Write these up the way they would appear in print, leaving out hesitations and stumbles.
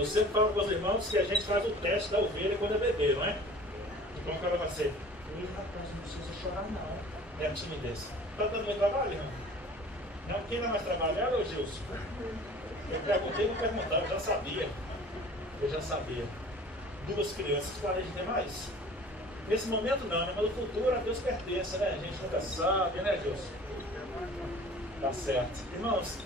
Eu sempre falo com os irmãos que a gente faz o teste da ovelha quando é bebê, não é? E como que ela vai ser? Ui, rapaz, não precisa chorar não. É a timidez. Está dando muito trabalho, irmão? Não, quem dá mais trabalhado é o Gilson. Eu perguntei, não perguntava, eu já sabia. Eu já sabia. 2 crianças, planeja ter mais? Nesse momento não, né? Mas o futuro a Deus pertence, né? A gente nunca sabe, né, Gilson? Tá certo. Irmãos,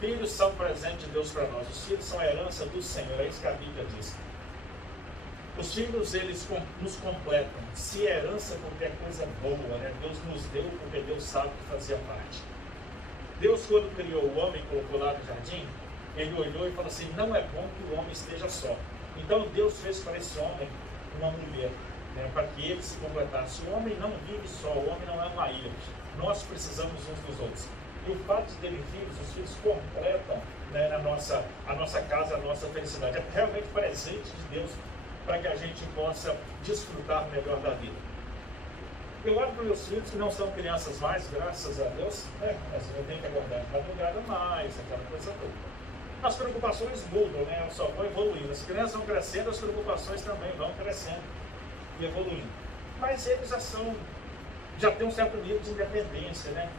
filhos são presente de Deus para nós. Os filhos são a herança do Senhor. É isso que a Bíblia diz. Os filhos, eles nos completam. Se é herança, porque é coisa boa, né? Deus nos deu porque Deus sabe que fazia parte. Deus, quando criou o homem e colocou lá no jardim, ele olhou e falou assim, não é bom que o homem esteja só. Então Deus fez para esse homem uma mulher, né, para que ele se completasse. O homem não vive só, o homem não é uma ilha. Nós precisamos uns dos outros. E o fato de terem filhos, os filhos completam, né, a nossa casa, a nossa felicidade. É realmente presente de Deus para que a gente possa desfrutar melhor da vida. Eu olho para meus filhos que não são crianças mais, graças a Deus, né? Mas eu tenho que acordar de madrugada mais, aquela coisa toda. As preocupações mudam, né? Só vão evoluindo. As crianças vão crescendo, as preocupações também vão crescendo e evoluindo. Mas eles já têm um certo nível de independência, né?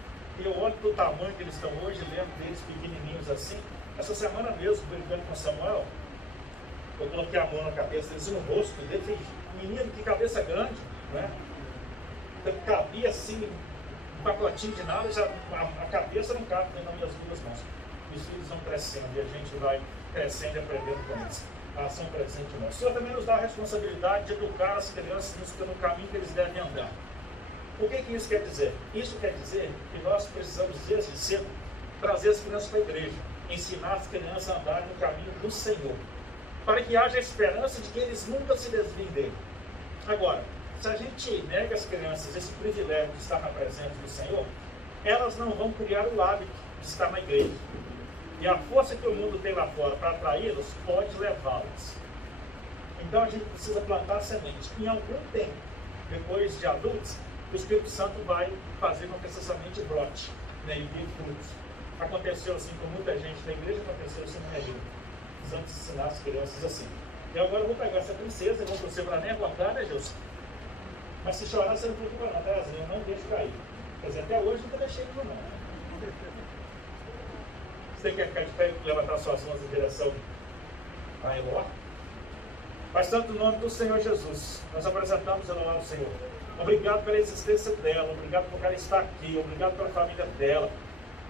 Eu olho para o tamanho que eles estão hoje, lembro deles pequenininhos assim. Essa semana mesmo, brincando com o Samuel, eu coloquei a mão na cabeça deles e no rosto deles, falei, menino, que cabeça grande, né? Cabia assim, um pacotinho de nada, já, a cabeça não cabe nas minhas 2 mãos. Os filhos vão crescendo e a gente vai crescendo e aprendendo com eles. A ação presente em nós. O Senhor também nos dá a responsabilidade de educar as crianças no caminho que eles devem andar. O que isso quer dizer? Isso quer dizer que nós precisamos, desde cedo, trazer as crianças para a igreja, ensinar as crianças a andarem no caminho do Senhor, para que haja esperança de que eles nunca se desviem dele. Agora, se a gente nega às crianças esse privilégio de estar na presença do Senhor, elas não vão criar o hábito de estar na igreja. E a força que o mundo tem lá fora para atraí-las pode levá-las. Então a gente precisa plantar a semente. Em algum tempo, depois de adultos, o Espírito Santo vai fazer com que essa semente brote, né, e dê frutos. Aconteceu assim com muita gente na igreja, aconteceu assim na minha vida. Precisamos ensinar as crianças assim. E agora eu vou pegar essa princesa e vou torcer para nem aguardar, né, Gilson? Mas se chorar, você não preocupa não, tá? Eu não deixo cair. Quer dizer, até hoje nunca deixei de não. Você quer ficar de pé e levantar suas mãos em direção a Eloá? Pai Santo, no nome do Senhor Jesus, nós apresentamos Eloá ao Senhor. Obrigado pela existência dela, obrigado por ela estar aqui, obrigado pela família dela,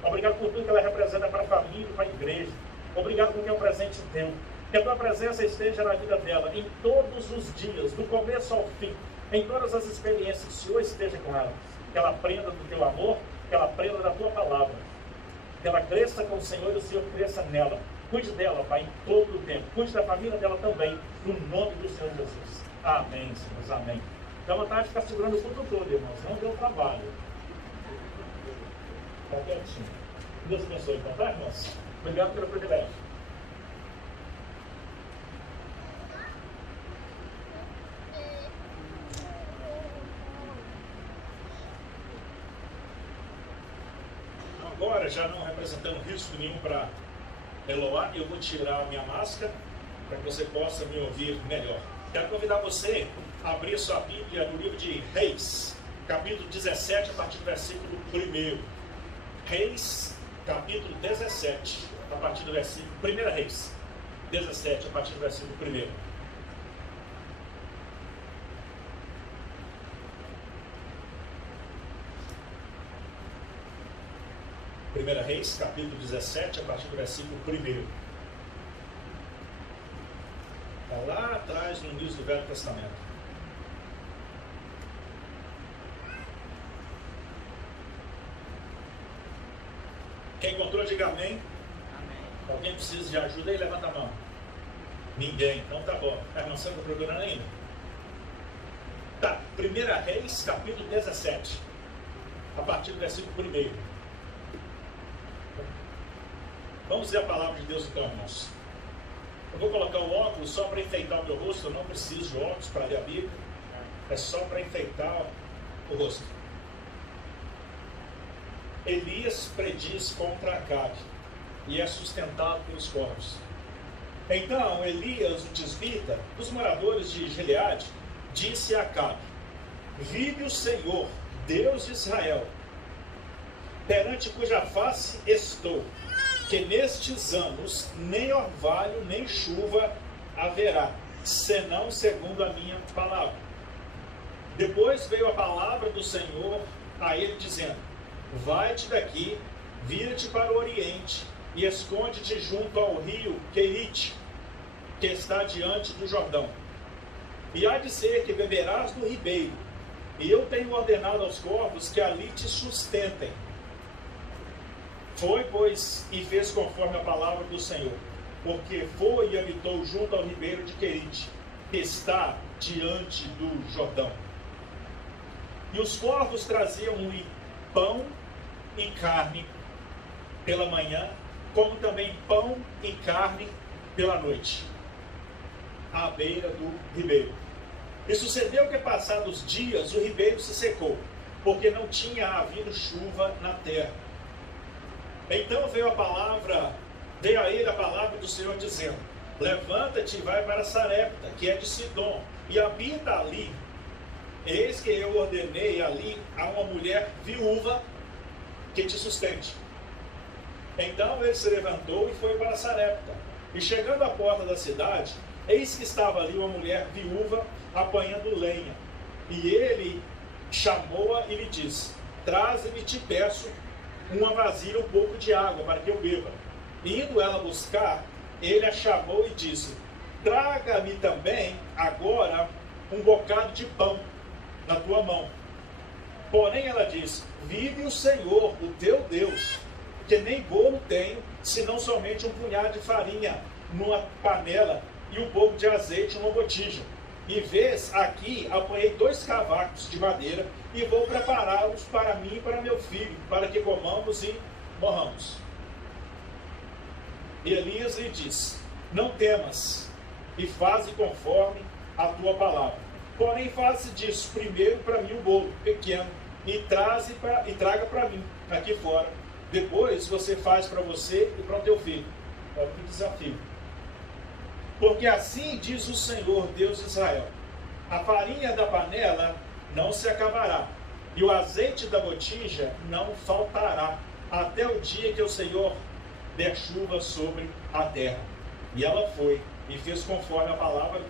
obrigado por tudo que ela representa para a família e para a igreja. Obrigado porque é um presente teu. Que a tua presença esteja na vida dela em todos os dias, do começo ao fim, em todas as experiências, que o Senhor esteja com ela. Que ela aprenda do teu amor, que ela aprenda da tua palavra. Que ela cresça com o Senhor e o Senhor cresça nela. Cuide dela, Pai, em todo o tempo. Cuide da família dela também, no nome do Senhor Jesus. Amém, Senhor. Amém. Dá vontade de ficar segurando o culto todo, irmãos. Não deu trabalho. Está quietinho. Deus abençoe, então, tá, irmãos? Obrigado pelo privilégio. Agora, já não representando risco nenhum para Eloá, eu vou tirar a minha máscara para que você possa me ouvir melhor. Quero convidar você a abrir sua Bíblia no livro de Reis, capítulo 17, a partir do versículo 1. Reis, capítulo 17, a partir do versículo 1 Reis, 17, a partir do versículo 1. Primeira Reis, capítulo 17, a partir do versículo 1. Está lá atrás, no início do Velho Testamento. Quem encontrou, diga amém. Amém. Alguém precisa de ajuda aí? Levanta a mão. Ninguém. Então tá bom. A irmã Sandra está procurando ainda? Tá. Primeira Reis, capítulo 17, a partir do versículo 1. Vamos ler a palavra de Deus então, irmãos. Eu vou colocar o óculos só para enfeitar o meu rosto. Eu não preciso de óculos para ler a Bíblia. É só para enfeitar o rosto. Elias prediz contra Acabe e é sustentado pelos corvos. Então Elias, o tisbita, dos moradores de Gileade, disse a Acabe: vive o Senhor, Deus de Israel, perante cuja face estou, que nestes anos nem orvalho nem chuva haverá, senão segundo a minha palavra. Depois veio a palavra do Senhor a ele, dizendo: vai-te daqui, vira-te para o oriente e esconde-te junto ao rio Querite, que está diante do Jordão. E há de ser que beberás do ribeiro, e eu tenho ordenado aos corvos que ali te sustentem. Foi, pois, e fez conforme a palavra do Senhor, porque foi e habitou junto ao ribeiro de Querite, que está diante do Jordão. E os corvos traziam-lhe pão e carne pela manhã, como também pão e carne pela noite, à beira do ribeiro. E sucedeu que, passados dias, o ribeiro se secou, porque não tinha havido chuva na terra. Então veio a ele a palavra do Senhor, dizendo: levanta-te e vai para Sarepta, que é de Sidom, e habita ali. Eis que eu ordenei ali a uma mulher viúva que te sustente. Então ele se levantou e foi para Sarepta. E chegando à porta da cidade, eis que estava ali uma mulher viúva apanhando lenha. E ele chamou-a e lhe disse: traze-me, te peço, uma vasilha, um pouco de água, para que eu beba. E indo ela buscar, ele a chamou e disse: traga-me também agora um bocado de pão na tua mão. Porém ela disse: vive o Senhor, o teu Deus, que nem bolo tenho, senão somente um punhado de farinha numa panela e um pouco de azeite numa botija. E vês, aqui apanhei 2 cavacos de madeira e vou prepará-los para mim e para meu filho, para que comamos e morramos. E Elias lhe disse: não temas, e faze conforme a tua palavra. Porém faze disso primeiro para mim um bolo pequeno, e traga para mim aqui fora. Depois você faz para você e para o teu filho. É o desafio. Porque assim diz o Senhor, Deus de Israel: a farinha da panela não se acabará, e o azeite da botija não faltará, até o dia que o Senhor der chuva sobre a terra. E ela foi e fez conforme a palavra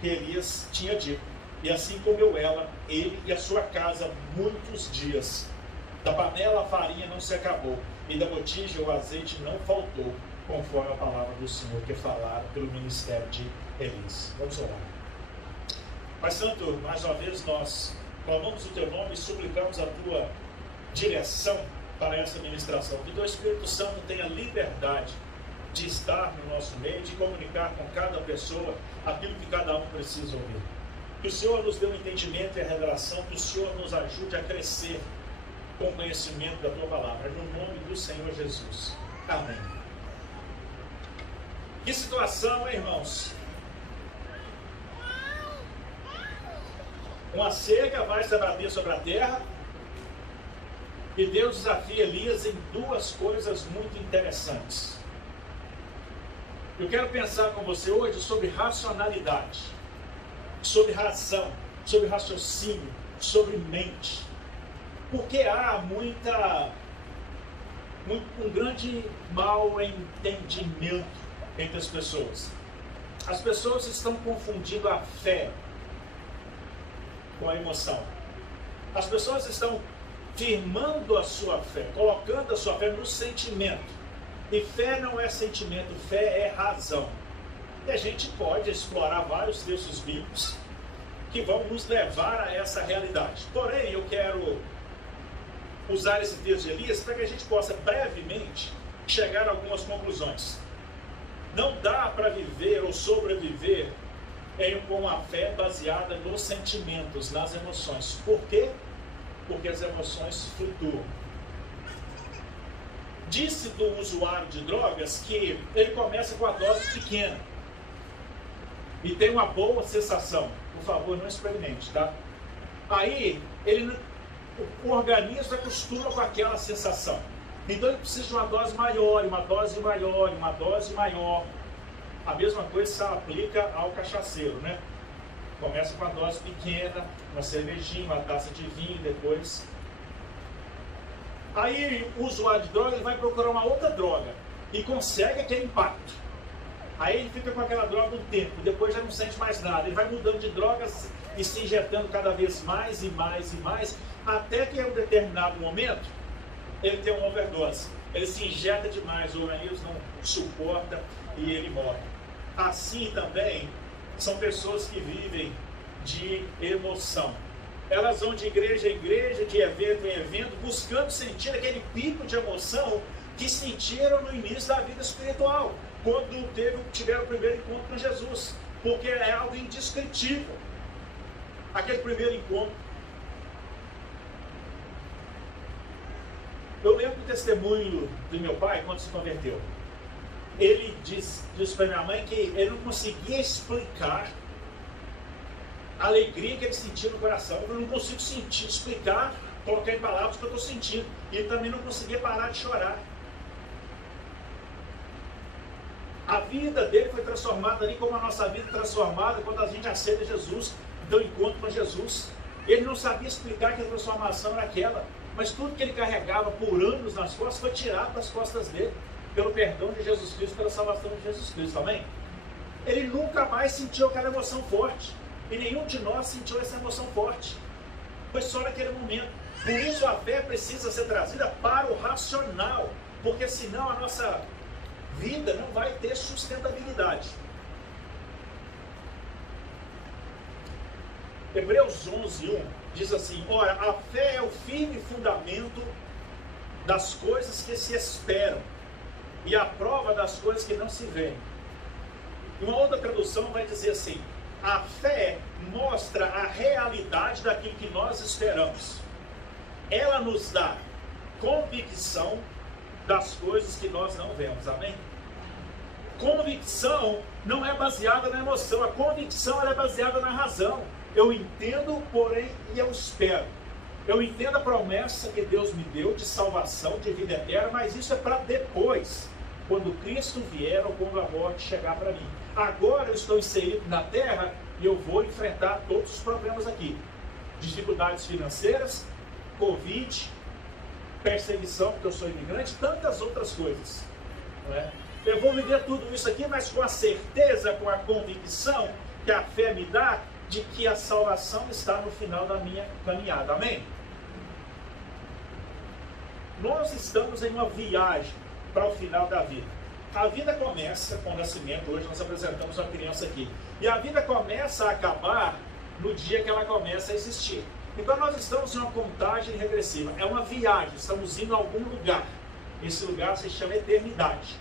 que Elias tinha dito. E assim comeu ela, ele e a sua casa, muitos dias. Da panela a farinha não se acabou, e da botija o azeite não faltou, conforme a palavra do Senhor que falara pelo ministério de Elias. Vamos orar. Pai Santo, mais uma vez nós clamamos o teu nome e suplicamos a tua direção para essa ministração. Que o teu Espírito Santo tenha liberdade de estar no nosso meio, de comunicar com cada pessoa aquilo que cada um precisa ouvir. Que o Senhor nos dê um entendimento e a revelação, que o Senhor nos ajude a crescer com o conhecimento da tua palavra. No nome do Senhor Jesus. Amém. Que situação, hein, irmãos? Uma seca vai se abater sobre a terra, e Deus desafia Elias em 2 coisas muito interessantes. Eu quero pensar com você hoje sobre racionalidade, sobre razão, sobre raciocínio, sobre mente. Porque há um grande mal entendimento entre as pessoas. As pessoas estão confundindo a fé com a emoção. As pessoas estão firmando a sua fé, colocando a sua fé no sentimento. E fé não é sentimento, fé é razão. E a gente pode explorar vários textos bíblicos que vão nos levar a essa realidade. Porém, eu quero usar esse texto de Elias para que a gente possa brevemente chegar a algumas conclusões. Não dá para viver ou sobreviver com uma fé baseada nos sentimentos, nas emoções. Por quê? Porque as emoções flutuam. Disse do usuário de drogas que ele começa com a dose pequena e tem uma boa sensação. Por favor, não experimente, tá? Aí, o organismo acostuma com aquela sensação. Então ele precisa de uma dose maior, uma dose maior, uma dose maior. A mesma coisa se aplica ao cachaceiro, né? Começa com a dose pequena, uma cervejinha, uma taça de vinho, depois... Aí o usuário de droga ele vai procurar uma outra droga e consegue aquele impacto. Aí ele fica com aquela droga um tempo, depois já não sente mais nada. Ele vai mudando de drogas e se injetando cada vez mais e mais e mais, até que em um determinado momento ele tem uma overdose. Ele se injeta demais, o organismo não suporta e ele morre. Assim também são pessoas que vivem de emoção. Elas vão de igreja em igreja, de evento em evento, buscando sentir aquele pico de emoção que sentiram no início da vida espiritual, quando tiveram o primeiro encontro com Jesus, porque é algo indescritível. Aquele primeiro encontro. Eu lembro do testemunho do meu pai quando se converteu. Ele disse para minha mãe que ele não conseguia explicar a alegria que ele sentia no coração. Eu não consigo explicar, colocar em palavras o que eu estou sentindo. E ele também não conseguia parar de chorar. A vida dele foi transformada ali como a nossa vida é transformada quando a gente aceita Jesus, deu encontro com Jesus. Ele não sabia explicar que a transformação era aquela, mas tudo que ele carregava por anos nas costas foi tirado das costas dele, pelo perdão de Jesus Cristo, pela salvação de Jesus Cristo, amém? Ele nunca mais sentiu aquela emoção forte, e nenhum de nós sentiu essa emoção forte, foi só naquele momento. Por isso a fé precisa ser trazida para o racional, porque senão a nossa vida não vai ter sustentabilidade. Hebreus 11:1 diz assim: ora, a fé é o firme fundamento das coisas que se esperam e a prova das coisas que não se veem. Uma outra tradução vai dizer assim: a fé mostra a realidade daquilo que nós esperamos. Ela nos dá convicção das coisas que nós não vemos, amém? Convicção não é baseada na emoção, a convicção ela é baseada na razão. Eu entendo, porém, e eu espero. Eu entendo a promessa que Deus me deu de salvação, de vida eterna, mas isso é para depois, quando Cristo vier ou quando a morte chegar para mim. Agora eu estou inserido na terra e eu vou enfrentar todos os problemas aqui. Dificuldades financeiras, Covid, perseguição, porque eu sou imigrante, tantas outras coisas. Não é? Eu vou viver tudo isso aqui, mas com a certeza, com a convicção que a fé me dá, de que a salvação está no final da minha caminhada, amém? Nós estamos em uma viagem para o final da vida. A vida começa com o nascimento, hoje nós apresentamos uma criança aqui, e a vida começa a acabar no dia que ela começa a existir. Então nós estamos em uma contagem regressiva, é uma viagem, estamos indo a algum lugar. Esse lugar se chama eternidade.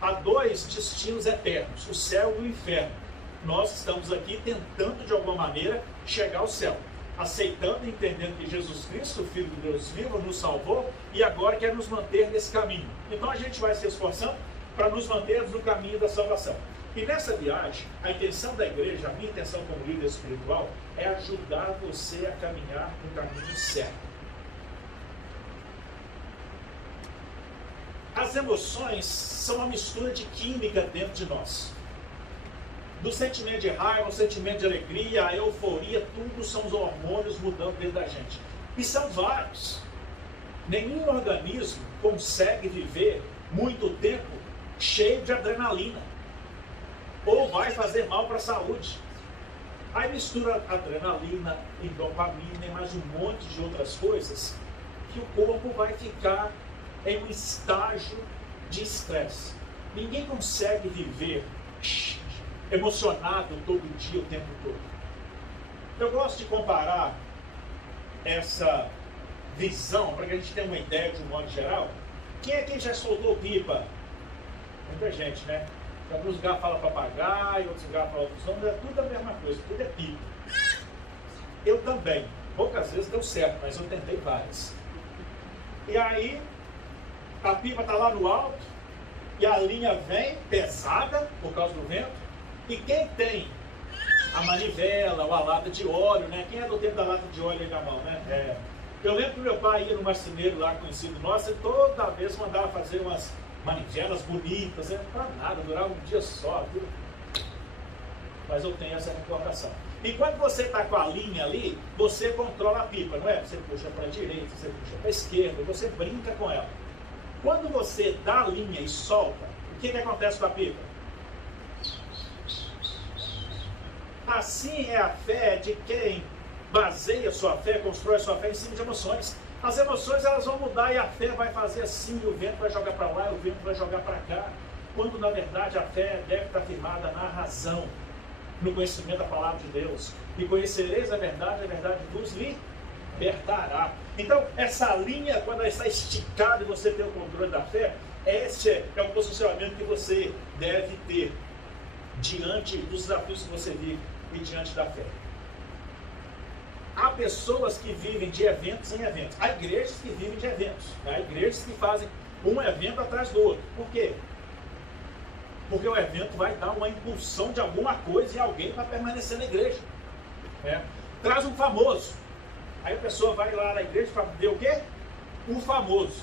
Há dois destinos eternos, o céu e o inferno. Nós estamos aqui tentando de alguma maneira chegar ao céu, aceitando e entendendo que Jesus Cristo, o Filho de Deus vivo, nos salvou e agora quer nos manter nesse caminho. Então a gente vai se esforçando para nos mantermos no caminho da salvação. E nessa viagem, a intenção da igreja, a minha intenção como líder espiritual, é ajudar você a caminhar no caminho certo. As emoções são uma mistura de química dentro de nós. Do sentimento de raiva, o sentimento de alegria, a euforia, tudo são os hormônios mudando dentro da gente. E são vários. Nenhum organismo consegue viver muito tempo cheio de adrenalina. Ou vai fazer mal para a saúde. Aí mistura adrenalina e dopamina e mais um monte de outras coisas que o corpo vai ficar em um estágio de estresse. Ninguém consegue viver emocionado todo dia, o tempo todo. Eu gosto de comparar essa visão, para que a gente tenha uma ideia de um modo geral. Quem é quem já soltou pipa? Muita gente, né? Em alguns lugares fala papagaio, em outros lugares fala som, é tudo a mesma coisa, tudo é pipa. Eu também. Poucas vezes deu certo, mas eu tentei várias. E aí, a pipa está lá no alto, e a linha vem pesada, por causa do vento. E quem tem a manivela, ou a lata de óleo, né? Quem é do tempo da lata de óleo aí na mão, né? Eu lembro que meu pai ia no marceneiro lá, conhecido nosso, e toda vez mandava fazer umas manivelas bonitas, para nada, durava um dia só, viu? mas eu tenho essa recordação. Enquanto você está com a linha ali, você controla a pipa, não é? Você puxa para a direita, você puxa para a esquerda, você brinca com ela. Quando você dá a linha e solta, o que acontece com a pipa? Assim é a fé de quem baseia sua fé, constrói sua fé em cima de emoções. As emoções elas vão mudar e a fé vai fazer assim, e o vento vai jogar para lá, e o vento vai jogar para cá. Quando na verdade a fé deve estar firmada na razão, no conhecimento da palavra de Deus. E conhecereis a verdade vos libertará. Então, essa linha, quando ela está esticada e você tem o controle da fé, esse é o posicionamento que você deve ter diante dos desafios que você vive e diante da fé. Há pessoas que vivem de eventos em eventos. Há igrejas que vivem de eventos. Há igrejas que fazem um evento atrás do outro. Por quê? Porque o evento vai dar uma impulsão de alguma coisa e alguém vai permanecer na igreja. Traz um famoso. Aí a pessoa vai lá na igreja para ver o quê? O famoso.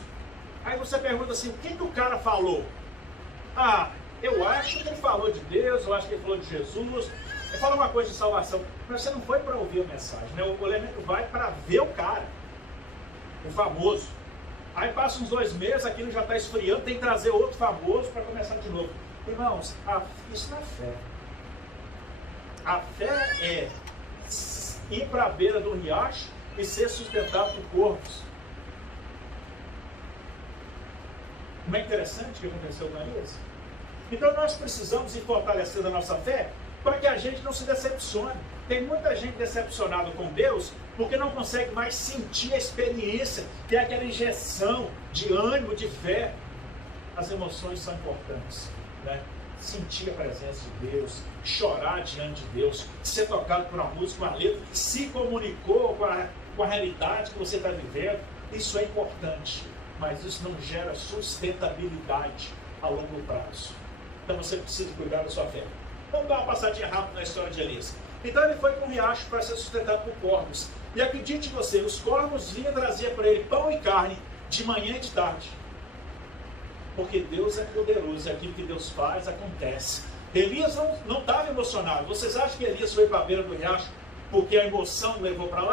Aí você pergunta assim, o que o cara falou? Ah, eu acho que ele falou de Deus, eu acho que ele falou de Jesus. Ele falou uma coisa de salvação. Mas você não foi para ouvir a mensagem, né? O elemento vai para ver o cara. O famoso. Aí passa uns 2 meses, aquilo já está esfriando, tem que trazer outro famoso para começar de novo. Irmãos, isso não é fé. A fé é ir para a beira do riacho e ser sustentado por corvos. Não é interessante o que aconteceu com eles? Então nós precisamos ir fortalecendo a nossa fé para que a gente não se decepcione. Tem muita gente decepcionada com Deus porque não consegue mais sentir a experiência, que é aquela injeção de ânimo, de fé. As emoções são importantes, né? Sentir a presença de Deus, chorar diante de Deus, ser tocado por uma música, uma letra, se comunicou com a realidade que você está vivendo, isso é importante, mas isso não gera sustentabilidade a longo prazo. Então você precisa cuidar da sua fé. Vamos dar uma passadinha rápida na história de Elias. Então ele foi para um riacho para ser sustentado por corvos. E acredite você, os corvos vinham trazer para ele pão e carne de manhã e de tarde. Porque Deus é poderoso e aquilo que Deus faz acontece. Elias não estava emocionado. Vocês acham que Elias foi para a beira do riacho porque a emoção levou para lá?